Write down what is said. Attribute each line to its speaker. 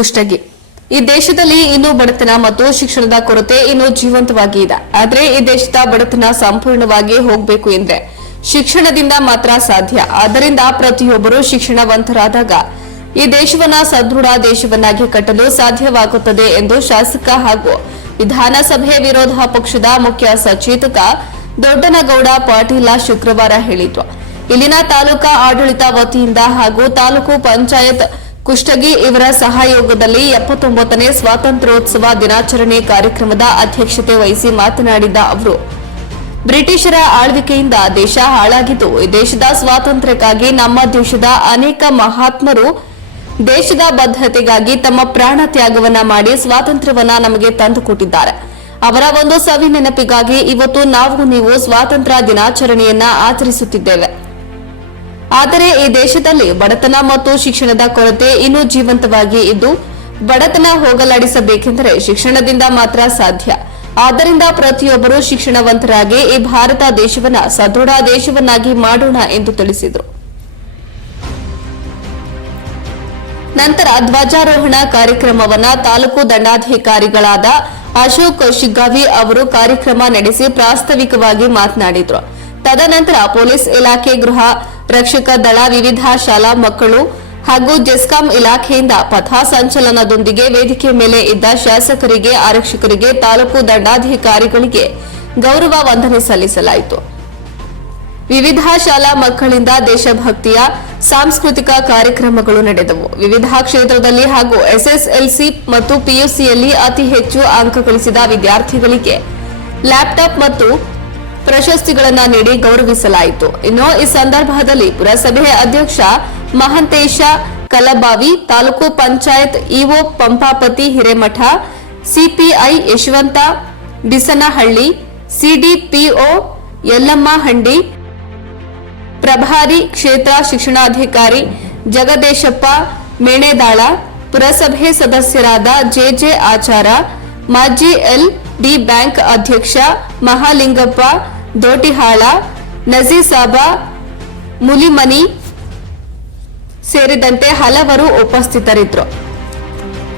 Speaker 1: ಕುಷ್ಟಗಿ ಈ ದೇಶದಲ್ಲಿ ಇನ್ನೂ ಬಡತನ ಮತ್ತು ಶಿಕ್ಷಣದ ಕೊರತೆ ಇನ್ನೂ ಜೀವಂತವಾಗಿ ಇದೆ. ಆದರೆ ಈ ದೇಶದ ಬಡತನ ಸಂಪೂರ್ಣವಾಗಿ ಹೋಗಬೇಕು ಎಂದ್ರೆ ಶಿಕ್ಷಣದಿಂದ ಮಾತ್ರ ಸಾಧ್ಯ. ಆದ್ದರಿಂದ ಪ್ರತಿಯೊಬ್ಬರು ಶಿಕ್ಷಣವಂತರಾದಾಗ ಈ ದೇಶವನ್ನ ಸದೃಢ ದೇಶವನ್ನಾಗಿ ಕಟ್ಟಲು ಸಾಧ್ಯವಾಗುತ್ತದೆ ಎಂದು ಶಾಸಕ ಹಾಗೂ ವಿಧಾನಸಭೆ ವಿರೋಧ ಪಕ್ಷದ ಮುಖ್ಯ ಸಚೇತಕ ದೊಡ್ಡನಗೌಡ ಪಾಟೀಲ ಶುಕ್ರವಾರ ಹೇಳಿದ್ರು. ಇಲ್ಲಿನ ತಾಲೂಕಾ ಆಡಳಿತ ವತಿಯಿಂದ ಹಾಗೂ ತಾಲೂಕು ಪಂಚಾಯತ್ ಕುಷ್ಟಗಿ ಇವರ ಸಹಯೋಗದಲ್ಲಿ ಎಪ್ಪತ್ತೊಂಬತ್ತನೇ ಸ್ವಾತಂತ್ರ್ಯೋತ್ಸವ ದಿನಾಚರಣೆ ಕಾರ್ಯಕ್ರಮದ ಅಧ್ಯಕ್ಷತೆ ವಹಿಸಿ ಮಾತನಾಡಿದ ಅವರು, ಬ್ರಿಟಿಷರ ಆಳ್ವಿಕೆಯಿಂದ ದೇಶ ಹಾಳಾಗಿದ್ದು, ದೇಶದ ಸ್ವಾತಂತ್ರ್ಯಕ್ಕಾಗಿ ನಮ್ಮ ದೇಶದ ಅನೇಕ ಮಹಾತ್ಮರು ದೇಶದ ಬದ್ಧತೆಗಾಗಿ ತಮ್ಮ ಪ್ರಾಣ ತ್ಯಾಗವನ್ನ ಮಾಡಿ ಸ್ವಾತಂತ್ರ್ಯವನ್ನ ನಮಗೆ ತಂದುಕೊಟ್ಟಿದ್ದಾರೆ. ಅವರ ಒಂದು ಸವಿ ನೆನಪಿಗಾಗಿ ಇವತ್ತು ನಾವು ನೀವು ಸ್ವಾತಂತ್ರ್ಯ ದಿನಾಚರಣೆಯನ್ನ ಆಚರಿಸುತ್ತಿದ್ದೇವೆ. ಆದರೆ ಈ ದೇಶದಲ್ಲಿ ಬಡತನ ಮತ್ತು ಶಿಕ್ಷಣದ ಕೊರತೆ ಇನ್ನೂ ಜೀವಂತವಾಗಿ ಇದ್ದು, ಬಡತನ ಹೋಗಲಾಡಿಸಬೇಕೆಂದರೆ ಶಿಕ್ಷಣದಿಂದ ಮಾತ್ರ ಸಾಧ್ಯ. ಆದ್ದರಿಂದ ಪ್ರತಿಯೊಬ್ಬರು ಶಿಕ್ಷಣವಂತರಾಗಿ ಈ ಭಾರತ ದೇಶವನ್ನ ಸದೃಢ ದೇಶವನ್ನಾಗಿ ಮಾಡೋಣ ಎಂದು ತಿಳಿಸಿದರು. ನಂತರ ಧ್ವಜಾರೋಹಣ ಕಾರ್ಯಕ್ರಮವನ್ನ ತಾಲೂಕು ದಂಡಾಧಿಕಾರಿಗಳಾದ ಅಶೋಕ್ ಶಿಗ್ಗಾವಿ ಅವರು ಕಾರ್ಯಕ್ರಮ ನಡೆಸಿ ಪ್ರಾಸ್ತಾವಿಕವಾಗಿ ಮಾತನಾಡಿದರು. ತದನಂತರ ಪೊಲೀಸ್ ಇಲಾಖೆ ಗೃಹ ರಕ್ಷಕ ದಳ ವಿವಿಧ ಶಾಲಾ ಮಕ್ಕಳು ಹಾಗೂ ಜೆಸ್ಕಾಂ ಇಲಾಖೆಯಿಂದ ಪಥ ಸಂಚಲನದೊಂದಿಗೆ ವೇದಿಕೆ ಮೇಲೆ ಇದ್ದ ಶಾಸಕರಿಗೆ, ಆರಕ್ಷಕರಿಗೆ ತಾಲೂಕು ದಂಡಾಧಿಕಾರಿಗಳಿಗೆ ಗೌರವ ವಂದನೆ ಸಲ್ಲಿಸಲಾಯಿತು. ವಿವಿಧ ಶಾಲಾ ಮಕ್ಕಳಿಂದ ದೇಶಭಕ್ತಿಯ ಸಾಂಸ್ಕೃತಿಕ ಕಾರ್ಯಕ್ರಮಗಳು ನಡೆದವು. ವಿವಿಧ ಕ್ಷೇತ್ರದಲ್ಲಿ ಹಾಗೂ ಎಸ್ಎಸ್ಎಲ್ಸಿ ಮತ್ತು ಪಿಯುಸಿಯಲ್ಲಿ ಅತಿ ಹೆಚ್ಚು ಅಂಕ ಗಳಿಸಿದ ವಿದ್ಯಾರ್ಥಿಗಳಿಗೆ ಲ್ಯಾಪ್ಟಾಪ್ ಮತ್ತು ಪ್ರಶಸ್ತಿಗಳನ್ನು ನೀಡಿ ಗೌರವಿಸಲಾಯಿತು. ಇನ್ನು ಈ ಸಂದರ್ಭದಲ್ಲಿ ಪುರಸಭೆ ಅಧ್ಯಕ್ಷ Mahantesh Kalabavi, taluk panchayat EO Pampapati Hiremath, CPI Yashwant Bisanahalli, CDPO Yallamma Handi, ಪ್ರಭಾರಿ ಕ್ಷೇತ್ರ ಶಿಕ್ಷಣಾಧಿಕಾರಿ ಜಗದೇಶಪ್ಪ ಮೇಣೆದಾಳ, ಪುರಸಭೆ ಸದಸ್ಯರಾದ ಜೆಜೆ ಆಚಾರ, ಮಾಜಿ ಎಲ್ ಡಿ ಬ್ಯಾಂಕ್ ಅಧ್ಯಕ್ಷ ಮಹಾಲಿಂಗಪ್ಪ ದೋಟಿಹಾಳ ನಜೀಸಾಬಾ ಮುಲಿಮನಿ ಸೇರಿದಂತೆ ಹಲವರು ಉಪಸ್ಥಿತರಿದ್ದರು.